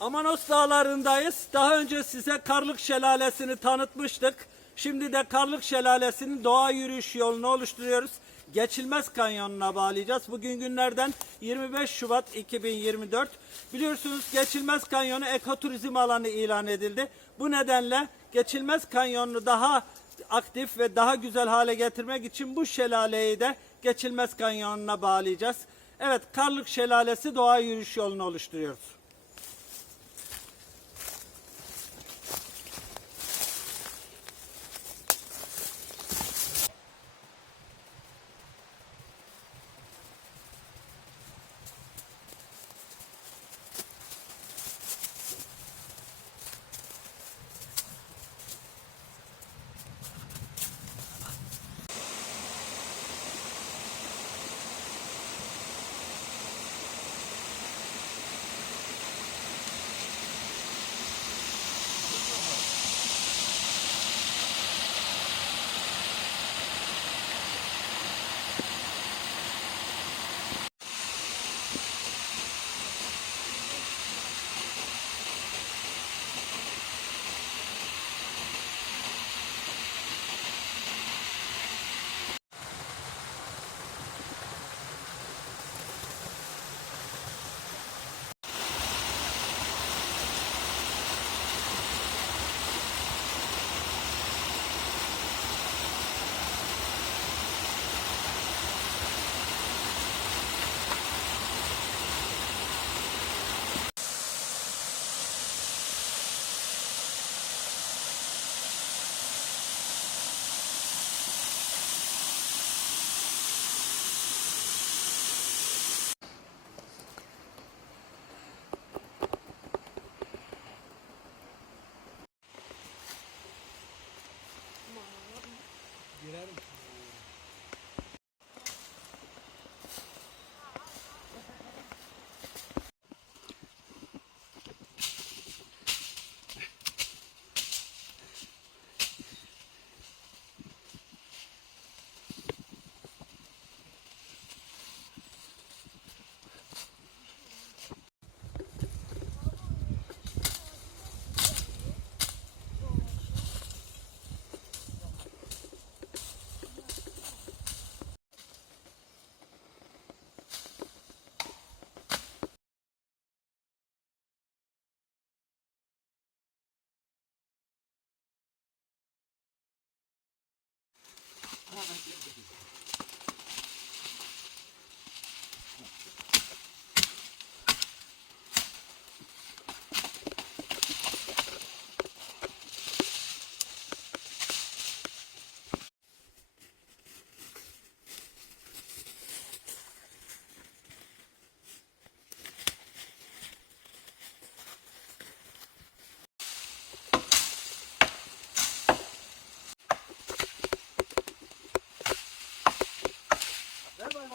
Amanos dağlarındayız. Daha önce size Karlık Şelalesi'ni tanıtmıştık. Şimdi de Karlık Şelalesi'nin doğa yürüyüş yolunu oluşturuyoruz. Geçilmez Kanyonu'na bağlayacağız. Bugün günlerden 25 Şubat 2024. Biliyorsunuz Geçilmez Kanyonu ekoturizm alanı ilan edildi. Bu nedenle Geçilmez Kanyonu'nu daha aktif ve daha güzel hale getirmek için bu şelaleyi de Geçilmez Kanyonu'na bağlayacağız. Evet, Karlık Şelalesi doğa yürüyüş yolunu oluşturuyoruz.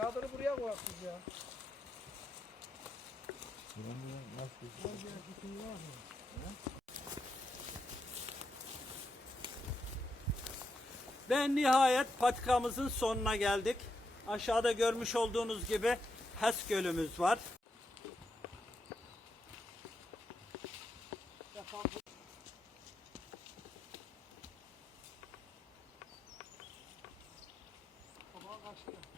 Çadırı buraya koyarsınız ya. Ve nihayet patikamızın sonuna geldik. Aşağıda görmüş olduğunuz gibi HES gölümüz var. Kapağı kaçtı.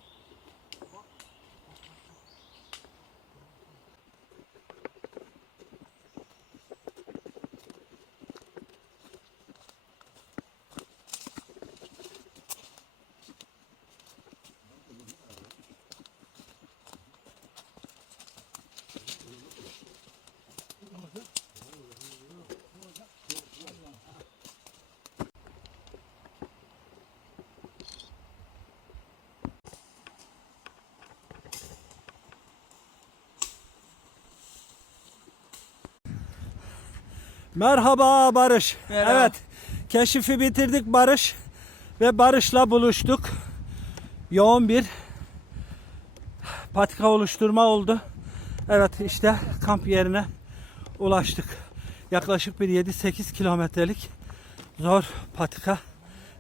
Merhaba Barış. Merhaba. Evet. Keşifi bitirdik Barış. Ve Barış'la buluştuk. Yoğun bir patika oluşturma oldu. Evet işte kamp yerine ulaştık. Yaklaşık bir 7-8 kilometrelik zor patika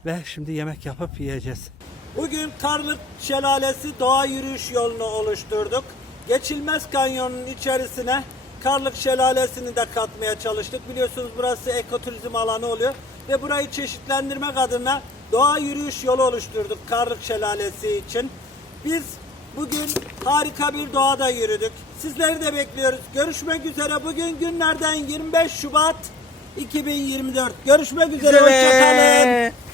ve şimdi yemek yapıp yiyeceğiz. Bugün Karlık Şelalesi doğa yürüyüş yolunu oluşturduk. Geçilmez kanyonun içerisine Karlık Şelalesi'ni de katmaya çalıştık. Biliyorsunuz burası ekoturizm alanı oluyor ve burayı çeşitlendirmek adına doğa yürüyüş yolu oluşturduk Karlık Şelalesi için. Biz bugün harika bir doğada yürüdük. Sizleri de bekliyoruz. Görüşmek üzere. Bugün günlerden 25 Şubat 2024. Görüşmek üzere. Üzere. Hoşçakalın.